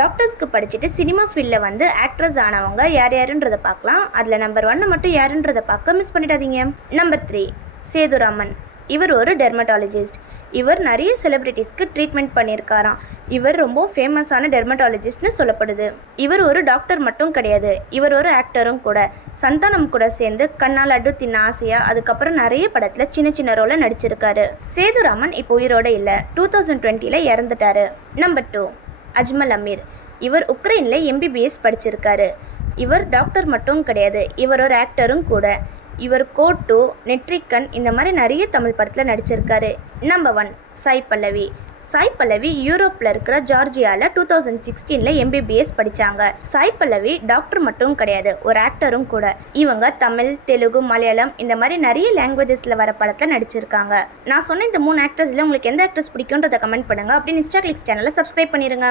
டாக்டர்ஸ்க்கு படிச்சுட்டு சினிமா ஃபீல்டில் வந்து ஆக்ட்ரஸ் ஆனவங்க யார் யாருன்றதை பார்க்கலாம். அதில் நம்பர் 1 மட்டும் யாருன்றதை பார்க்க மிஸ் பண்ணிடாதீங்க. நம்பர் 3 சேதுராமன். இவர் ஒரு டெர்மட்டாலஜிஸ்ட். இவர் நிறைய செலிப்ரிட்டிஸ்க்கு ட்ரீட்மெண்ட் பண்ணியிருக்காராம். இவர் ரொம்ப ஃபேமஸான டெர்மட்டாலஜிஸ்ட்னு சொல்லப்படுது. இவர் ஒரு டாக்டர் மட்டும் கிடையாது, இவர் ஒரு ஆக்டரும் கூட. சந்தானம் கூட சேர்ந்து கண்ணால் லட்டு தின்ன ஆசையா, அதுக்கப்புறம் நிறைய படத்தில் சின்ன சின்ன ரோலில் நடிச்சிருக்காரு. சேதுராமன் இப்போ உயிரோட இல்லை, 2020 இறந்துட்டாரு. நம்பர் 2 அஜ்மல் அமீர். இவர் உக்ரைனில் MBBS படிச்சிருக்காரு. இவர் டாக்டர் மட்டும் கிடையாது, இவர் ஒரு ஆக்டரும் கூட. இவர் கோட் 2, நெட்ரிக்கன் இந்த மாதிரி நிறைய தமிழ் படத்தில் நடிச்சிருக்காரு. நம்பர் 1 சாய் பல்லவி. சாய் பல்லவி யூரோப்பில் இருக்கிற ஜார்ஜியாவில் 2016 MBBS படித்தாங்க. சாய் பல்லவி டாக்டர் மட்டும் கிடையாது, ஒரு ஆக்டரும் கூட. இவங்க தமிழ், தெலுங்கு, மலையாளம் இந்த மாதிரி நிறைய லாங்குவேஜஸில் வர படத்தில் நடிச்சிருக்காங்க. நான் சொன்ன இந்த 3 ஆக்டர்ஸில் உங்களுக்கு எந்த ஆக்டர்ஸ் பிடிக்குன்றதை கமெண்ட் பண்ணுங்கள். அப்படின்னு இன்ஸ்டா கிளிக்ஸ் சேனலை சப்ஸ்கிரைப் பண்ணிடுங்க.